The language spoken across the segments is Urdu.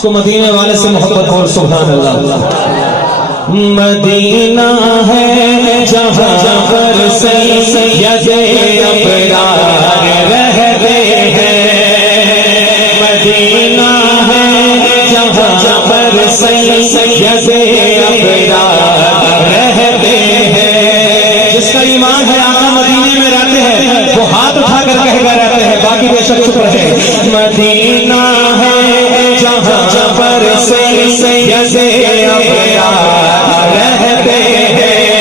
اس کو مدینے والے سے محبت اور سبحان اللہ۔ مدینہ ہے جہاں پر سید ابرار رہتے ہیں، مدینہ ہے جہاں پر سید ابرار رہتے ہیں۔ جس کا ایمان ہے آقا مدینے میں رہتے ہیں وہ ہاتھ اٹھا کر کہہ کر رہتے ہیں، باقی بے شک چپ رہے۔ مدینہ ہے جہاں پر سید ابرار رہتے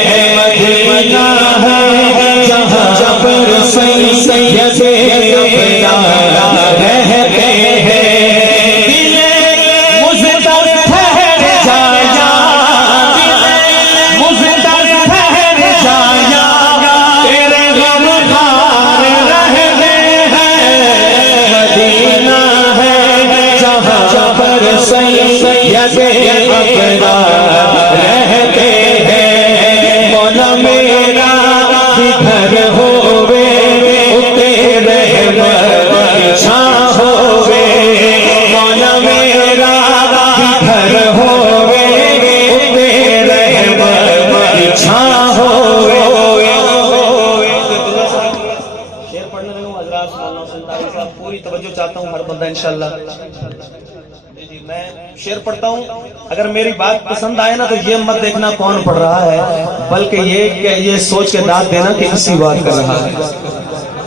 ہیں، مدینہ ہے جہاں پر سید ابرار رہتے ہیں۔ مولا میرا گھر ہووے تیرے رحمت چھاں ہووے، مولا میرا گھر ہووے تیرے رحمت چھاں ہووے۔ شعر پڑھنے لگوں حضرات مولانا حسین طاہری صاحب، پوری توجہ چاہتا ہوں ہر بندہ انشاءاللہ۔ میں شعر پڑھتا ہوں، اگر میری بات پسند آئے نا تو یہ مت دیکھنا کون پڑھ رہا ہے، بلکہ یہ سوچ کے داد دینا کہ کسی بات کر رہا ہے۔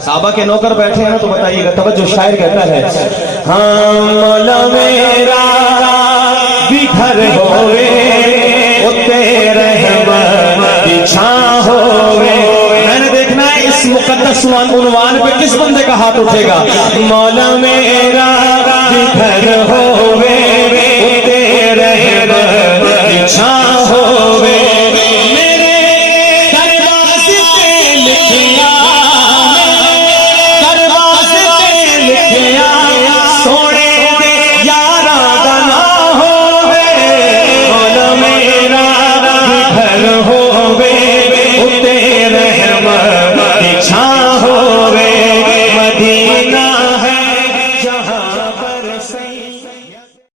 صحابہ کے نوکر بیٹھے ہیں نا تو بتائیے گا۔ توجہ، شاعر کہتا ہے، ہاں مولا میرا بھی گھر ہوئے تیرے رحمت چھاں ہوئے۔ میں نے دیکھنا ہے اس مقدس عنوان پہ کس بندے کا ہاتھ اٹھے گا۔ مولا میرا بھی گھر ہوئے